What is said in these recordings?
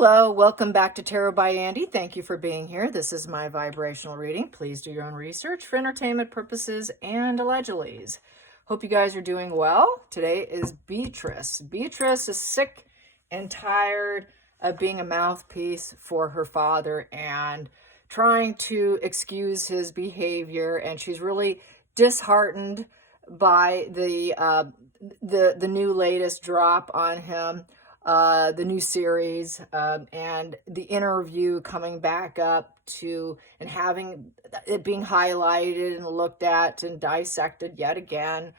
Hello, welcome back to Tarot by Andy. Thank you for being here. This is my vibrational reading. Please do your own research for entertainment purposes and allegedlys. Hope you guys are doing well. Today is Beatrice. Beatrice is sick and tired of being a mouthpiece for her father and trying to excuse his behavior, and she's really disheartened by the new latest drop on him. The new series, and the interview coming back up to and having it being highlighted and looked at and dissected yet again.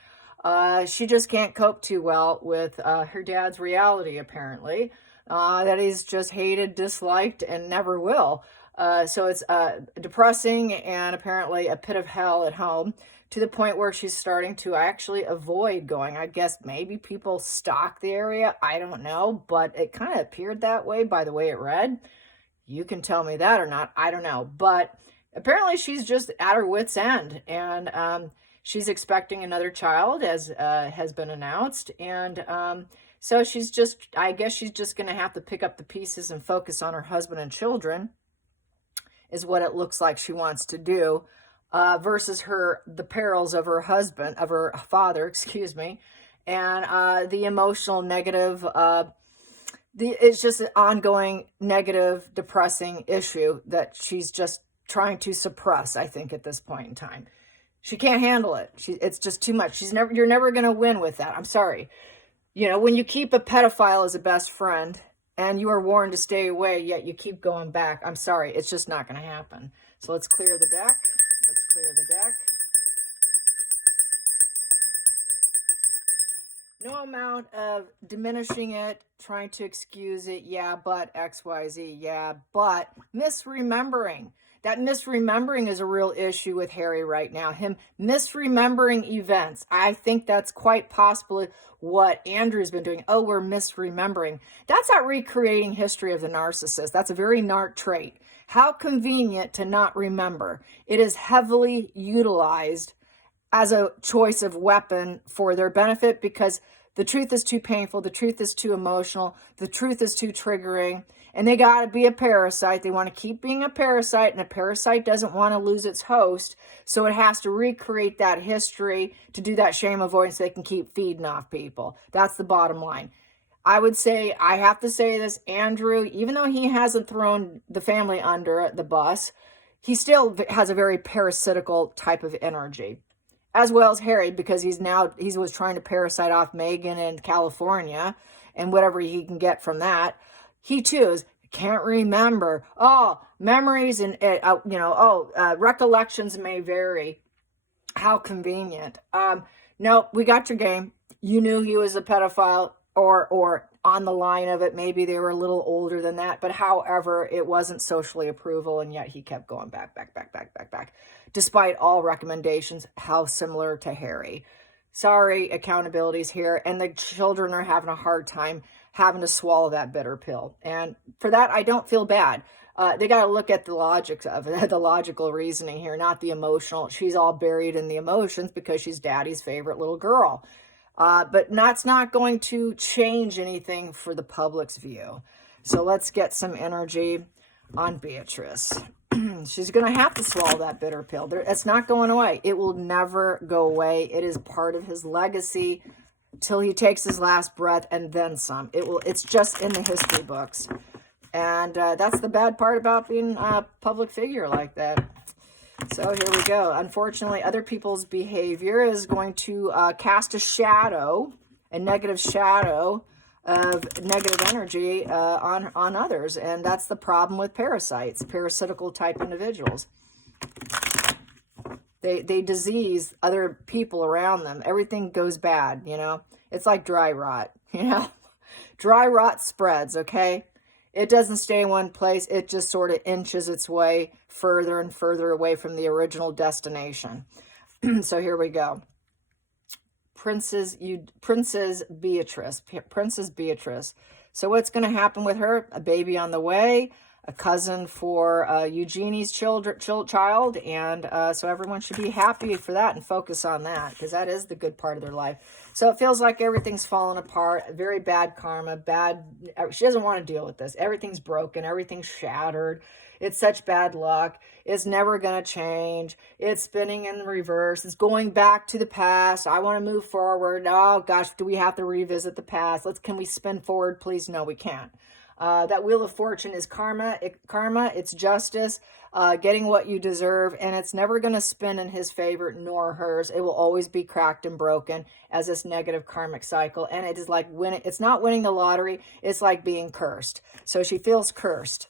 She just can't cope too well with her dad's reality, apparently, that he's just hated, disliked, and never will. So it's depressing and apparently a pit of hell at home, to the point where she's starting to actually avoid going. I guess maybe people stalk the area. I don't know, but it kind of appeared that way by the way it read. You can tell me that or not. I don't know. But apparently she's just at her wit's end. And she's expecting another child, as has been announced. And so I guess she's just going to have to pick up the pieces and focus on her husband and children, is what it looks like she wants to do. Versus the perils of her father, and the emotional negative, it's just an ongoing negative, depressing issue that she's just trying to suppress, I think, at this point in time. She can't handle it. It's just too much. You're never going to win with that. I'm sorry. When you keep a pedophile as a best friend and you are warned to stay away, yet you keep going back, I'm sorry. It's just not going to happen. So let's clear the deck. Let's clear the deck. No amount of diminishing it, trying to excuse it, yeah, but XYZ, yeah, but misremembering. That misremembering is a real issue with Harry right now. Him misremembering events. I think that's quite possibly what Andrew's been doing. Oh, we're misremembering. That's not recreating history of the narcissist. That's a very narc trait. How convenient to not remember. It is heavily utilized as a choice of weapon for their benefit, because the truth is too painful, the truth is too emotional, the truth is too triggering, and they got to be a parasite. They want to keep being a parasite, and a parasite doesn't want to lose its host, so it has to recreate that history to do that shame avoidance so they can keep feeding off people. That's the bottom line. I have to say this, Andrew, even though he hasn't thrown the family under the bus, he still has a very parasitical type of energy, as well as Harry, because he was trying to parasite off Megan in California and whatever he can get from that. He too can't remember. Oh, memories and, recollections may vary. How convenient. No, we got your game. You knew he was a pedophile, or on the line of it. Maybe they were a little older than that, but however, it wasn't socially approval, and yet he kept going back, despite all recommendations. How similar to Harry. Sorry, accountability's here, and the children are having a hard time having to swallow that bitter pill. And for that, I don't feel bad. They got to look at the logic of it, the logical reasoning here, not the emotional. She's all buried in the emotions because she's daddy's favorite little girl. But that's not going to change anything for the public's view. So let's get some energy on Beatrice. She's going to have to swallow that bitter pill. It's not going away. It will never go away. It is part of his legacy till he takes his last breath, and then some. It's just in the history books. And that's the bad part about being a public figure like that. So here we go. Unfortunately, other people's behavior is going to cast a negative shadow of negative energy on others. And that's the problem with parasites, parasitical type individuals. They disease other people around them. Everything goes bad, It's like dry rot, Dry rot spreads, okay? It doesn't stay in one place. It just sort of inches its way further and further away from the original destination. So here we go. Princess Beatrice. So what's going to happen with her? A baby on the way. a cousin for Eugenie's child, and so everyone should be happy for that and focus on that, because that is the good part of their life. So it feels like everything's falling apart, very bad karma, she doesn't want to deal with this. Everything's broken, everything's shattered. It's such bad luck. It's never going to change. It's spinning in reverse. It's going back to the past. I want to move forward. Oh gosh, do we have to revisit the past? Can we spin forward, please? No, we can't. That Wheel of Fortune is karma. It's justice, getting what you deserve, and it's never going to spin in his favor nor hers. It will always be cracked and broken as this negative karmic cycle. And it is like it's not winning the lottery. It's like being cursed. So she feels cursed,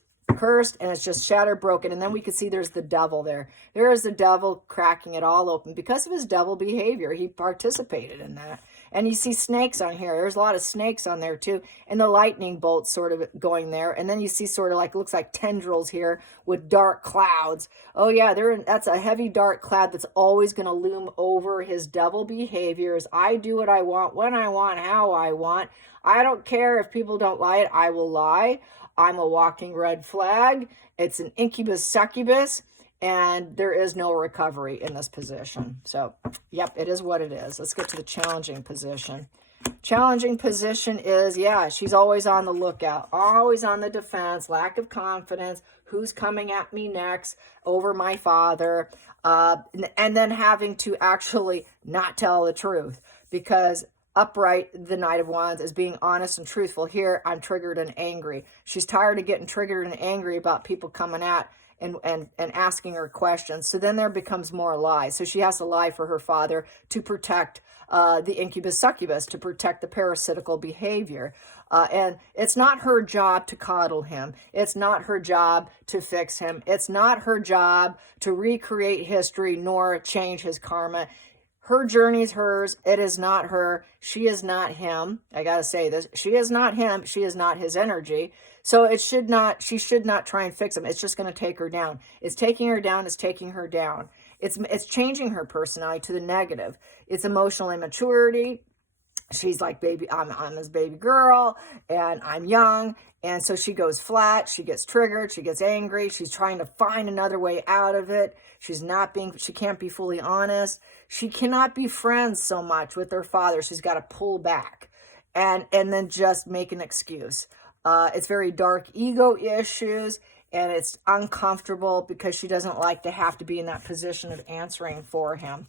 and it's just shattered, broken. And then we can see there's the devil there. There is the devil cracking it all open because of his devil behavior. He participated in that. And you see snakes on here. There's a lot of snakes on there too. And the lightning bolts sort of going there. And then you see sort of like, looks like tendrils here with dark clouds. Oh yeah, that's a heavy dark cloud that's always going to loom over his devil behaviors. I do what I want, when I want, how I want. I don't care if people don't like it. I will lie. I'm a walking red flag. It's an incubus succubus. And there is no recovery in this position. So, yep, it is what it is. Let's get to the challenging position. Challenging position is, yeah, she's always on the lookout, always on the defense, lack of confidence, who's coming at me next over my father, and then having to actually not tell the truth, because upright, the Knight of Wands, is being honest and truthful. Here, I'm triggered and angry. She's tired of getting triggered and angry about people coming at and asking her questions. So then there becomes more lies. So she has to lie for her father to protect the incubus succubus, to protect the parasitical behavior. And it's not her job to coddle him. It's not her job to fix him. It's not her job to recreate history nor change his karma. Her journey is hers. It is not her. She is not him. I got to say this. She is not him. She is not his energy. So she should not try and fix him. It's just going to take her down. It's taking her down. It's taking her down. It's changing her personality to the negative. It's emotional immaturity. She's like, baby, I'm this baby girl and I'm young. And so she goes flat. She gets triggered. She gets angry. She's trying to find another way out of it. She can't be fully honest. She cannot be friends so much with her father. She's got to pull back and then just make an excuse. It's very dark ego issues, and it's uncomfortable because she doesn't like to have to be in that position of answering for him.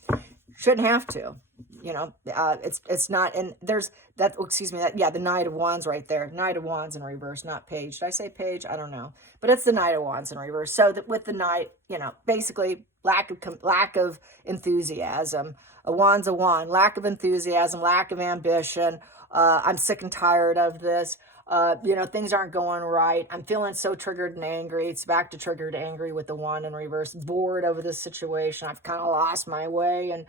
Shouldn't have to, it's not, and there's that, the Knight of Wands right there. Knight of Wands in reverse, not Page. Did I say Page? I don't know, but it's the Knight of Wands in reverse. So that with the Knight, basically lack of enthusiasm. A wand's a wand, lack of enthusiasm, lack of ambition. I'm sick and tired of this. Things aren't going right. I'm feeling so triggered and angry. It's back to triggered angry with the wand in reverse. Bored over this situation. I've kind of lost my way, and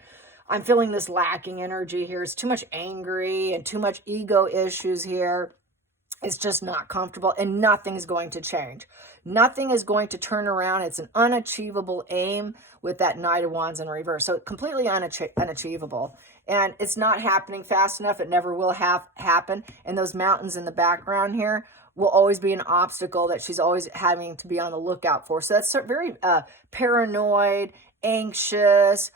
I'm feeling this lacking energy here. It's too much angry and too much ego issues here. It's just not comfortable, and nothing is going to change. Nothing is going to turn around. It's an unachievable aim with that Knight of Wands in reverse. So completely unachievable. And it's not happening fast enough. It never will happen. And those mountains in the background here will always be an obstacle that she's always having to be on the lookout for. So that's very paranoid, anxious,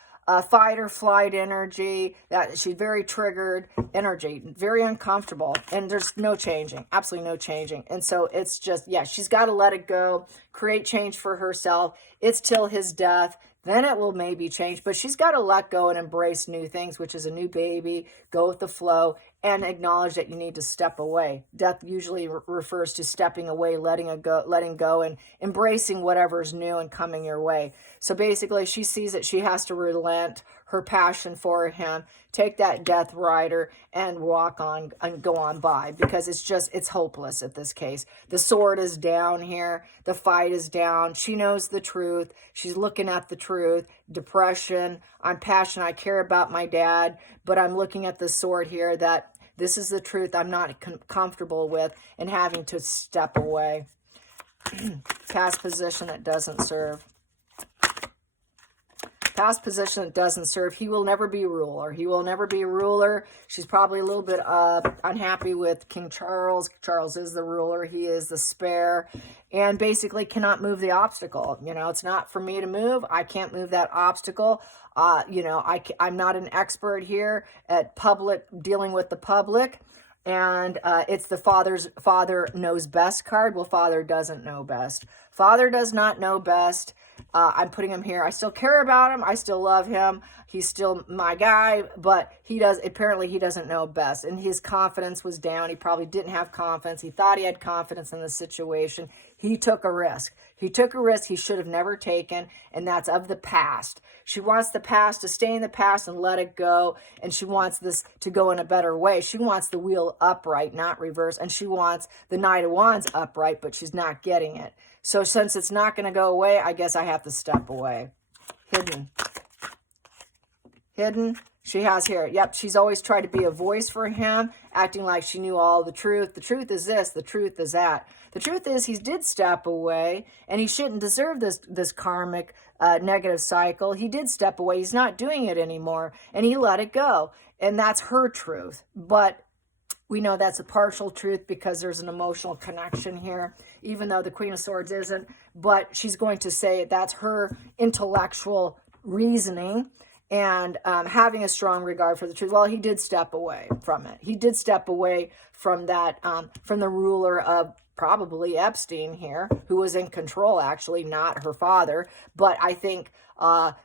fight or flight energy. That she's very triggered energy, very uncomfortable, and there's no changing, absolutely no changing. And so it's just, she's got to let it go, create change for herself. It's till his death. Then it will maybe change, but she's got to let go and embrace new things, which is a new baby, go with the flow, and acknowledge that you need to step away. Death usually refers to stepping away, letting go, and embracing whatever's new and coming your way. So basically, she sees that she has to relent her passion for him, take that death rider, and walk on and go on by, because it's hopeless at this case. The sword is down here. The fight is down. She knows the truth. She's looking at the truth. Depression. I'm passionate. I care about my dad, but I'm looking at the sword here that this is the truth I'm not comfortable with, and having to step away. Past position that doesn't serve. past position that doesn't serve. He will never be ruler. He will never be ruler. She's probably a little bit unhappy with King Charles. Charles is the ruler. He is the spare, and basically cannot move the obstacle. You know, it's not for me to move. I can't move that obstacle. You know, I'm not an expert here at dealing with the public. And it's the father knows best card. Well, father doesn't know best. Father does not know best. I'm putting him here. I still care about him. I still love him. He's still my guy, but apparently he doesn't know best. And his confidence was down. He probably didn't have confidence. He thought he had confidence in the situation. He took a risk. He took a risk he should have never taken, and that's of the past. She wants the past to stay in the past and let it go, and she wants this to go in a better way. She wants the wheel upright, not reverse, and she wants the Knight of Wands upright, but she's not getting it. So since it's not going to go away, I guess I have to step away. Hidden. Hidden. She has here. Yep, she's always tried to be a voice for him, acting like she knew all the truth. The truth is this. The truth is that. The truth is he did step away, and he shouldn't deserve this karmic negative cycle. He did step away. He's not doing it anymore, and he let it go. And that's her truth. But we know that's a partial truth because there's an emotional connection here, even though the Queen of Swords isn't. But she's going to say that's her intellectual reasoning and having a strong regard for the truth. Well, he did step away from it. He did step away from that, from the ruler of probably Epstein here, who was in control, actually, not her father. But I think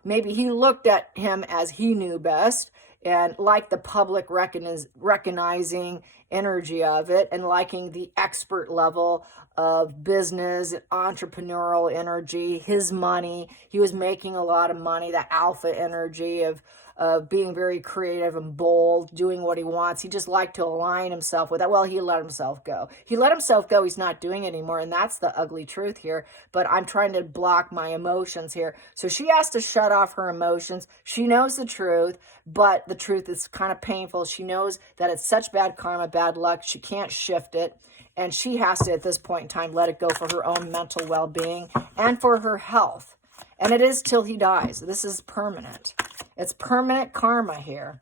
maybe he looked at him as he knew best, and like the public recognizing energy of it, and liking the expert level of business, entrepreneurial energy, his money. He was making a lot of money, the alpha energy of being very creative and bold, doing what he wants. He just liked to align himself with that. Well, he let himself go. He let himself go. He's not doing it anymore, and that's the ugly truth here. But I'm trying to block my emotions here. So she has to shut off her emotions. She knows the truth, but the truth is kind of painful. She knows that it's such bad karma, bad luck. She can't shift it, and she has to, at this point in time, let it go for her own mental well-being and for her health. And it is till he dies. This is permanent. It's permanent karma here.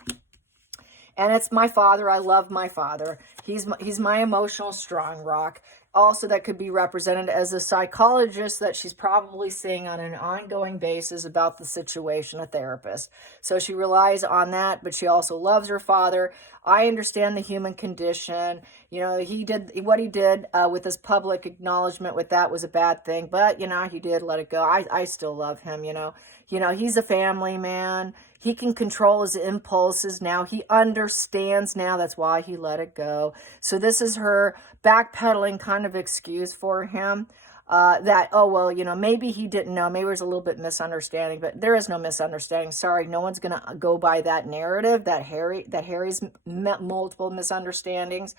And it's my father. I love my father. He's my emotional strong rock. Also, that could be represented as a psychologist that she's probably seeing on an ongoing basis about the situation, a therapist. So she relies on that, but she also loves her father. I understand the human condition. You know, he did what he did with his public acknowledgement with that was a bad thing, but, you know, he did let it go. I still love him, you know. You know, he's a family man. He can control his impulses now. He understands now. That's why he let it go. So this is her backpedaling kind of excuse for him. That, oh, well, you know, maybe he didn't know. Maybe there's a little bit misunderstanding, but there is no misunderstanding. Sorry, no one's going to go by that narrative, that Harry's multiple misunderstandings.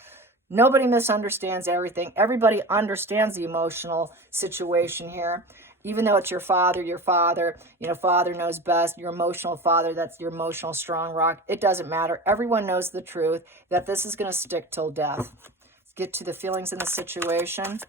Nobody misunderstands everything. Everybody understands the emotional situation here. Even though it's your father, you know, father knows best, your emotional father, that's your emotional strong rock. It doesn't matter. Everyone knows the truth that this is going to stick till death. Let's get to the feelings in the situation.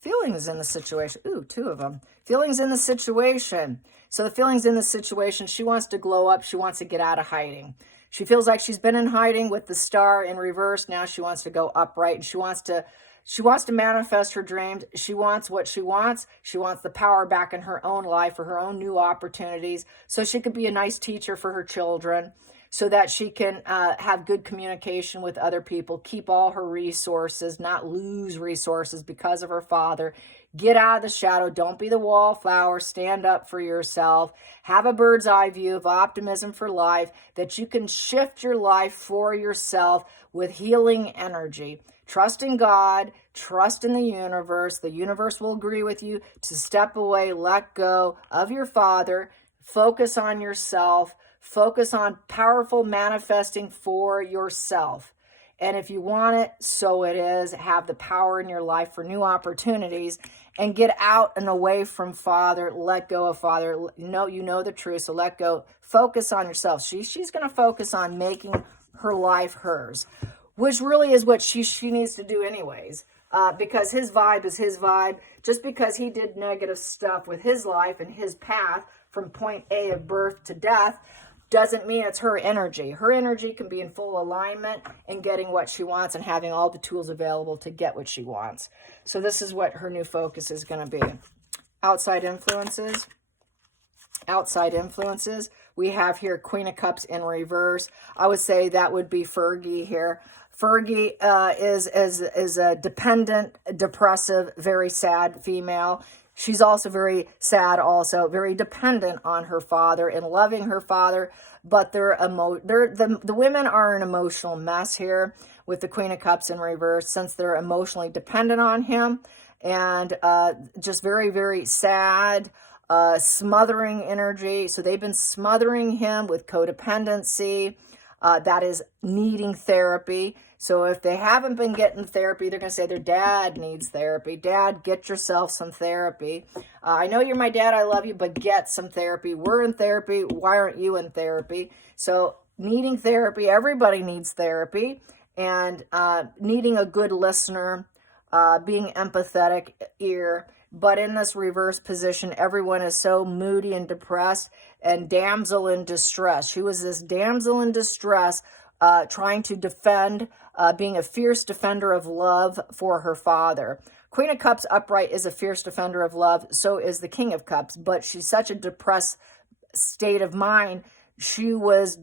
Feelings in the situation. Ooh, two of them. Feelings in the situation. So the feelings in the situation, she wants to glow up. She wants to get out of hiding. She feels like she's been in hiding with the star in reverse. Now she wants to go upright, and she wants to manifest her dreams. She wants what she wants. She wants the power back in her own life for her own new opportunities, so she could be a nice teacher for her children, so that she can have good communication with other people, keep all her resources, not lose resources because of her father. Get out of the shadow. Don't be the wallflower. Stand up for yourself. Have a bird's eye view of optimism for life, that you can shift your life for yourself with healing energy. Trust in God, trust in the universe. The universe will agree with you to step away, let go of your father, focus on yourself, focus on powerful manifesting for yourself. And if you want it, so it is. Have the power in your life for new opportunities, and get out and away from father. Let go of father. You know the truth, so let go. Focus on yourself. She's going to focus on making her life hers, which really is what she needs to do anyways. because his vibe is his vibe. Just because he did negative stuff with his life and his path from point A of birth to death doesn't mean it's her energy. Her energy can be in full alignment and getting what she wants and having all the tools available to get what she wants. So this is what her new focus is going to be. Outside influences. Outside influences. We have here Queen of Cups in reverse. I would say that would be Fergie here. Fergie is a dependent, depressive, very sad female. She's also very sad, also very dependent on her father and loving her father. But the women are an emotional mess here with the Queen of Cups in reverse, since they're emotionally dependent on him and just very, very sad. Smothering energy. So they've been smothering him with codependency. That is needing therapy. So if they haven't been getting therapy, they're going to say their dad needs therapy. Dad, get yourself some therapy. I know you're my dad. I love you, but get some therapy. We're in therapy. Why aren't you in therapy? So needing therapy. Everybody needs therapy. And needing a good listener, being empathetic ear. But in this reverse position, everyone is so moody and depressed and damsel in distress. She was this damsel in distress, trying to defend, being a fierce defender of love for her father. Queen of Cups upright is a fierce defender of love. So is the King of Cups. But she's such a depressed state of mind. She was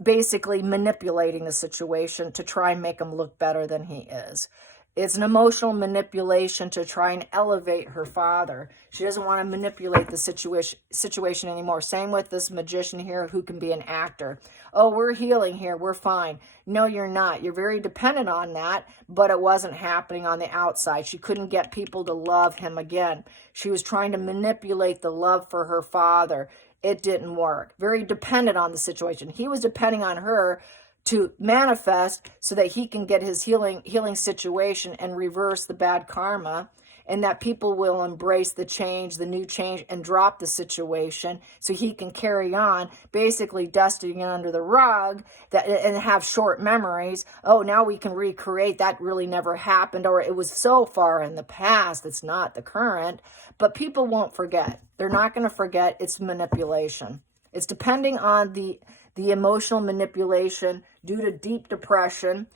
basically manipulating the situation to try and make him look better than he is. It's an emotional manipulation to try and elevate her father. She doesn't want to manipulate the situation anymore. Same with this magician here who can be an actor. Oh, we're healing here. We're fine. No, you're not. You're very dependent on that, but it wasn't happening on the outside. She couldn't get people to love him again. She was trying to manipulate the love for her father. It didn't work. Very dependent on the situation. He was depending on her to manifest so that he can get his healing situation and reverse the bad karma, and that people will embrace the change, the new change, and drop the situation so he can carry on, basically dusting it under the rug and have short memories. Oh, now we can recreate. That really never happened, or it was so far in the past, it's not the current. But people won't forget. They're not going to forget. It's manipulation. It's depending on the emotional manipulation. Due to deep depression,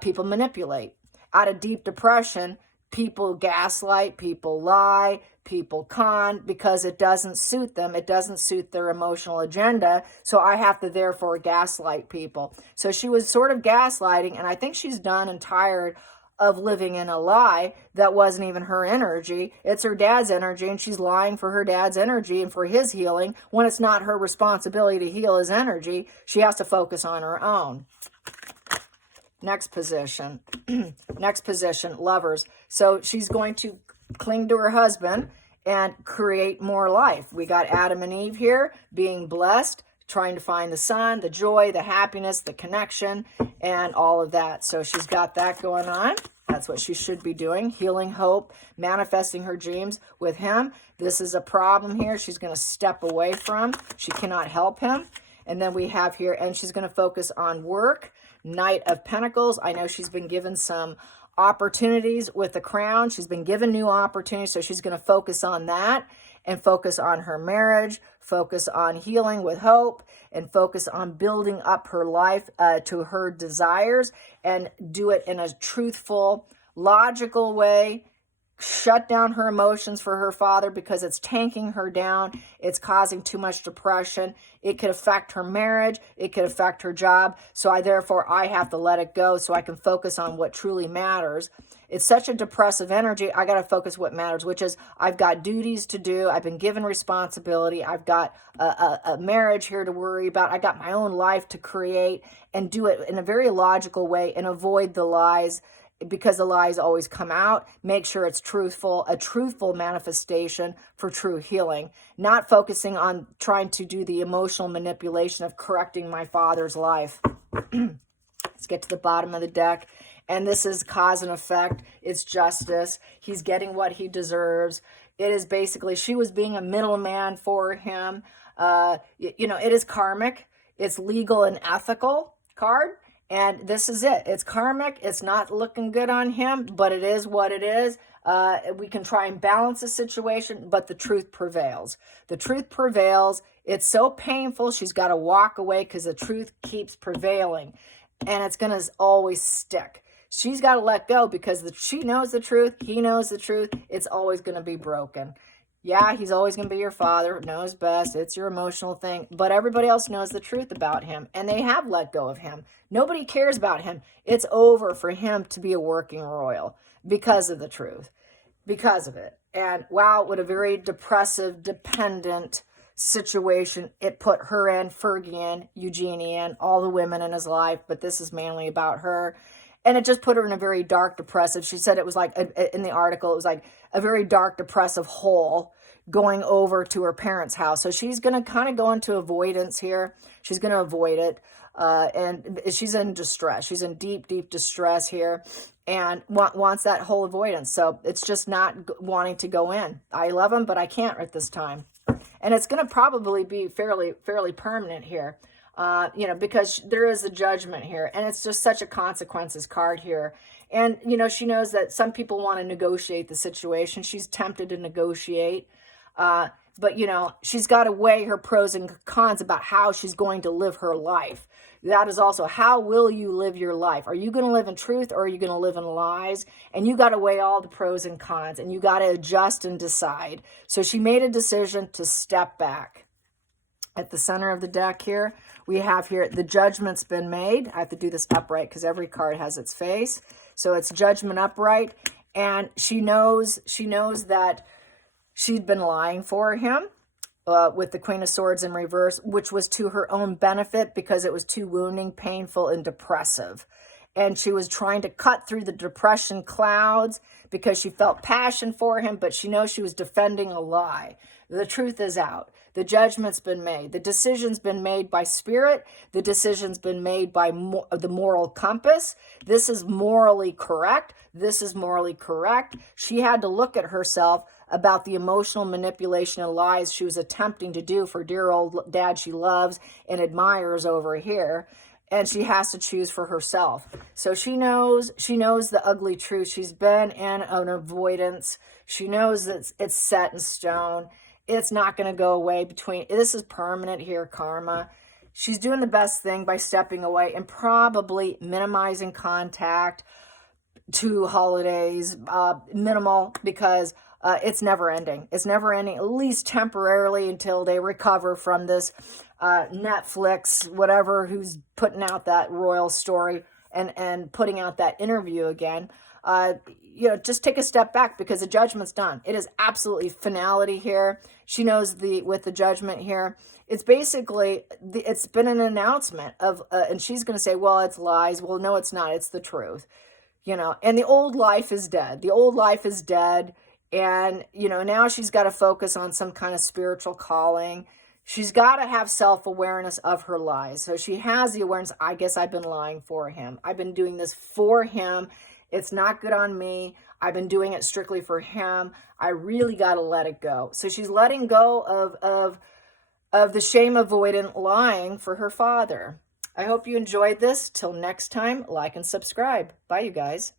people manipulate. Out of deep depression, people gaslight, people lie, people con, because it doesn't suit them. It doesn't suit their emotional agenda. So I have to therefore gaslight people. So she was sort of gaslighting, and I think she's done and tired of living in a lie that wasn't even her energy. It's her dad's energy, and she's lying for her dad's energy and for his healing when it's not her responsibility to heal his energy. She has to focus on her own. Next position. Next position, lovers. So she's going to cling to her husband and create more life. We got Adam and Eve here being blessed, trying to find the sun, the joy, the happiness, the connection, and all of that. So she's got that going on. That's what she should be doing. Healing, hope, manifesting her dreams with him. This is a problem here she's going to step away from. She cannot help him. And then we have here, and she's going to focus on work. Knight of Pentacles. I know she's been given some opportunities with the crown. She's been given new opportunities, so she's going to focus on that and focus on her marriage, focus on healing with hope, and focus on building up her life to her desires, and do it in a truthful, logical way. Shut down her emotions for her father because it's tanking her down. It's causing too much depression. It could affect her marriage. It could affect her job. So I have to let it go so I can focus on what truly matters. It's such a depressive energy. I got to focus what matters, which is I've got duties to do. I've been given responsibility. I've got a marriage here to worry about. I got my own life to create, and do it in a very logical way and avoid the lies, because the lies always come out. Make sure it's truthful, a truthful manifestation for true healing, not focusing on trying to do the emotional manipulation of correcting my father's life. Let's get to the bottom of the deck. And this is cause and effect. It's justice. He's getting what he deserves. It is basically, she was being a middleman for him. It is karmic. It's legal and ethical card. And this is it. It's karmic. It's not looking good on him, but it is what it is. We can try and balance the situation, but the truth prevails. The truth prevails. It's so painful. She's got to walk away because the truth keeps prevailing, and it's going to always stick. She's got to let go because she knows the truth. He knows the truth. It's always going to be broken. Yeah, he's always going to be your father, knows best. It's your emotional thing. But everybody else knows the truth about him, and they have let go of him. Nobody cares about him. It's over for him to be a working royal because of the truth, because of it. And wow, what a very depressive, dependent situation it put her in, Fergie in, Eugenie in, all the women in his life. But this is mainly about her. And it just put her in a very dark, depressive. She said it was like, in the article, it was like a very dark, depressive hole going over to her parents' house. So she's going to kind of go into avoidance here. She's going to avoid it. And she's in distress. She's in deep, deep distress here and wants that whole avoidance. So it's just not wanting to go in. I love him, but I can't at this time. And it's going to probably be fairly permanent here. Because there is a judgment here, and it's just such a consequences card here. And, she knows that some people want to negotiate the situation. She's tempted to negotiate. But, she's got to weigh her pros and cons about how she's going to live her life. That is also, how will you live your life? Are you going to live in truth, or are you going to live in lies? And you got to weigh all the pros and cons, and you got to adjust and decide. So she made a decision to step back. At the center of the deck here, we have here, the judgment's been made. I have to do this upright because every card has its face. So it's judgment upright. And she knows that she'd been lying for him with the Queen of Swords in reverse, which was to her own benefit because it was too wounding, painful, and depressive. And she was trying to cut through the depression clouds because she felt passion for him, but she knows she was defending a lie. The truth is out. The judgment's been made. The decision's been made by spirit. The decision's been made by the moral compass. This is morally correct. This is morally correct. She had to look at herself about the emotional manipulation and lies she was attempting to do for dear old dad she loves and admires over here. And she has to choose for herself. So she knows the ugly truth. She's been in an avoidance. She knows that it's set in stone. It's not going to go away this is permanent here, karma. She's doing the best thing by stepping away and probably minimizing contact to holidays, minimal, because it's never ending. It's never ending, at least temporarily, until they recover from this Netflix, whatever, who's putting out that royal story and putting out that interview again. Just take a step back because the judgment's done. It is absolutely finality here. She knows with the judgment here, it's basically, it's been an announcement of, and she's going to say, well, it's lies. Well, no, it's not. It's the truth, and the old life is dead. The old life is dead. And, now she's got to focus on some kind of spiritual calling. She's got to have self-awareness of her lies. So she has the awareness, I guess I've been lying for him. I've been doing this for him. It's not good on me. I've been doing it strictly for him. I really got to let it go. So she's letting go of the shame-avoidant lying for her father. I hope you enjoyed this. Till next time, like and subscribe. Bye, you guys.